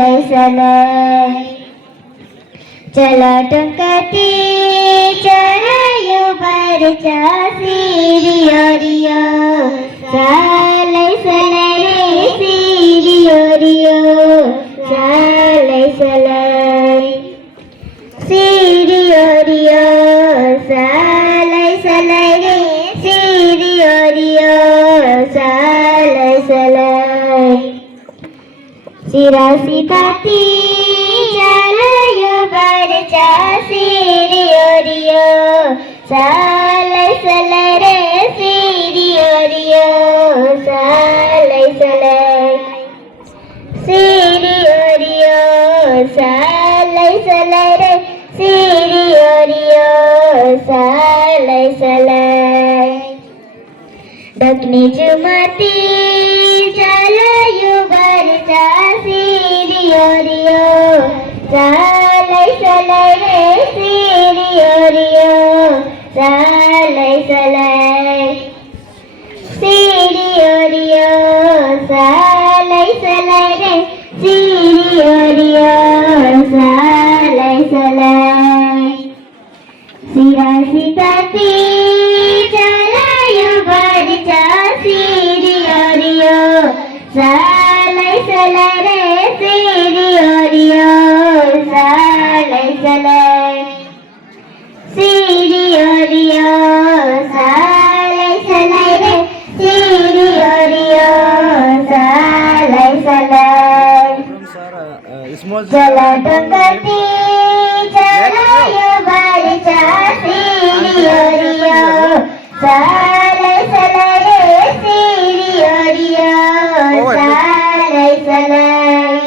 salai salai. Chala tongkati carayu bercasi rio rio. Salai salai re si rio rio. Salai salai. Si rio rio. Salai salai re si rio rio. Salai salai. Sirasi tati calayu bercasi rio rio. Salai salai re si rio rio. Salai salai. Si rio rio. Salai salai re si rio rio. Salai salai. Dakni jumati calayu bercasi rio rio. Salai salai re si rio rio. Salai salai. Si rio rio. Salai salai re si rio rio. Salai salai. Sirasi tati calayu bercasi rio rio. Salai salai re si rio rio. Salai salai. Si rio rio. Salai salai re si rio rio. Salai salai. Jala tongkati calayu bercasi rio rio. Salai salai re si rio rio. Salai salai.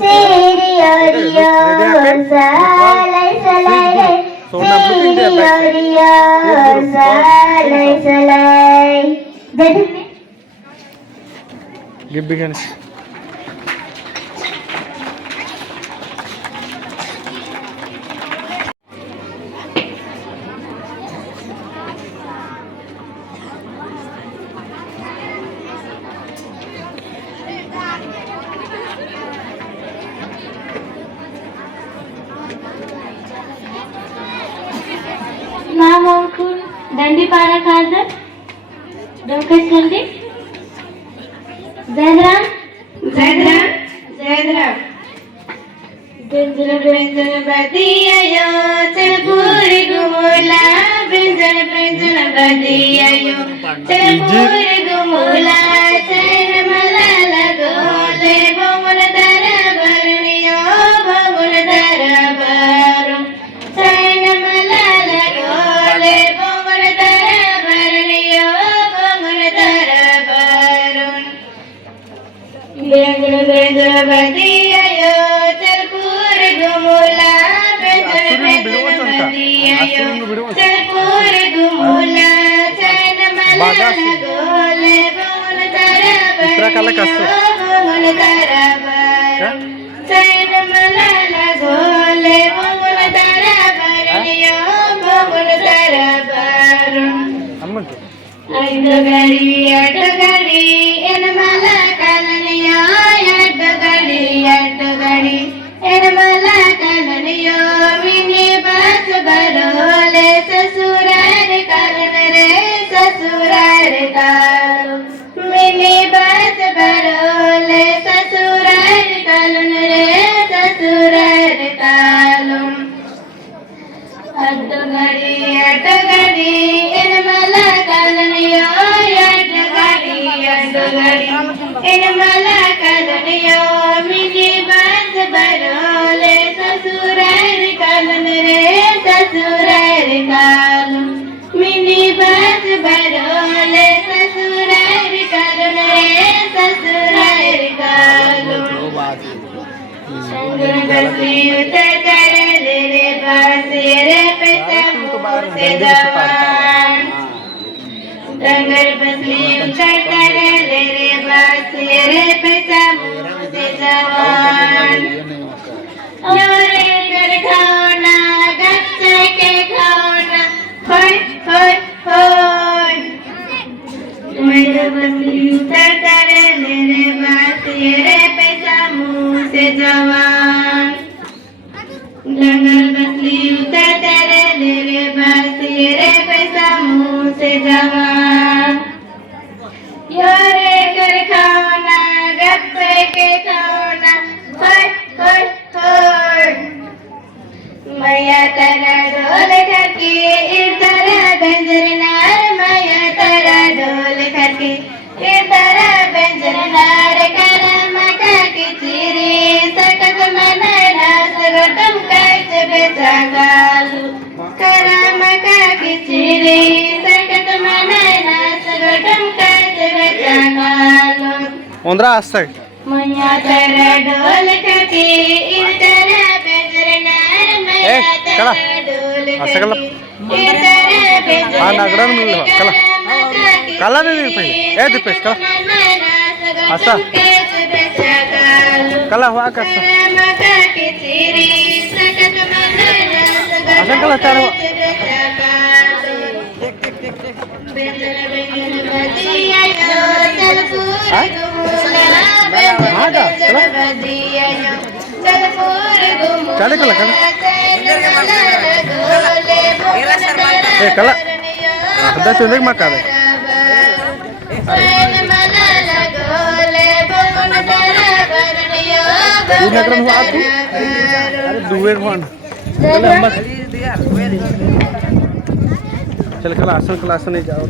Si rio rio. Salai salai re si rio rio. Salai salai. Jadi Give begins. Mamangkul dandi para kaza. Dokas kandi. Zaidram. Zaidram. Zaidram. Benjana benjana badiyayo chalpuri gumula. Benjana benjana badiyayo chalpuri gumula. Chaina malala gole bomul dara barniyo bomul dara barum. Chaina malala gole bomul dara barniyo bomul dara barum. Benjana benjana badiyayo chalpuri gumula. Benjana benjana badiyayo chalpuri gumula. Chaina malala gole bomul dara barniyo bomul dara barum. Chaina malala gole bomul dara barniyo bomul dara barum. Aidugadi enamala kalaniyo. Aidugadi enamala kalaniyo. Mini bas barole sasurar kalnare sasurar kalu. Mini bas barole sasurar kalnare sasurar kalu. Addugadi enamala kalaniyo. Addugadi enamala kalaniyo. Mini bas barole sasurar kalnare sasurar kalu. Mini bas barole sasurar kalnare sasurar kalu. Sangur basi utar karale re basi re pesam se jawan. Sangur basi utar karale re basi re pesam se jawan. Yore kar khauna gacche ke khauna hoy hoy hoy. Sangur basi utar karale re basi re pesam जवान डंगर बसली उतरले रे बसी रे पैसा मुंह से जवान योरे कर खाना गप्पे के खाना होय होय होय मैया तारा ढोल करके इधर बंजरनार मैया तारा ढोल करके इधर बंजरनार करमका की चिरी सकत मनना सगटम काच बेचा गालू करमका की चिरी सकत मनना सगटम काच बेचा गालू ओंद्रा असतं मैया तारा ढोल करके इधर बंजरनार मैया कला. तारा ढोल असं कला. करके इधर हा नागरान मिळलं कला कला नाही पहिले ए दीपेश कला असा कला हुआ कसा असं कला चार हाँ का चला चाले कला कला ए कला ada culik makan ini nagram huwa tu अरे दुवेर फोन चल हम चल कला आसन नहीं जाओ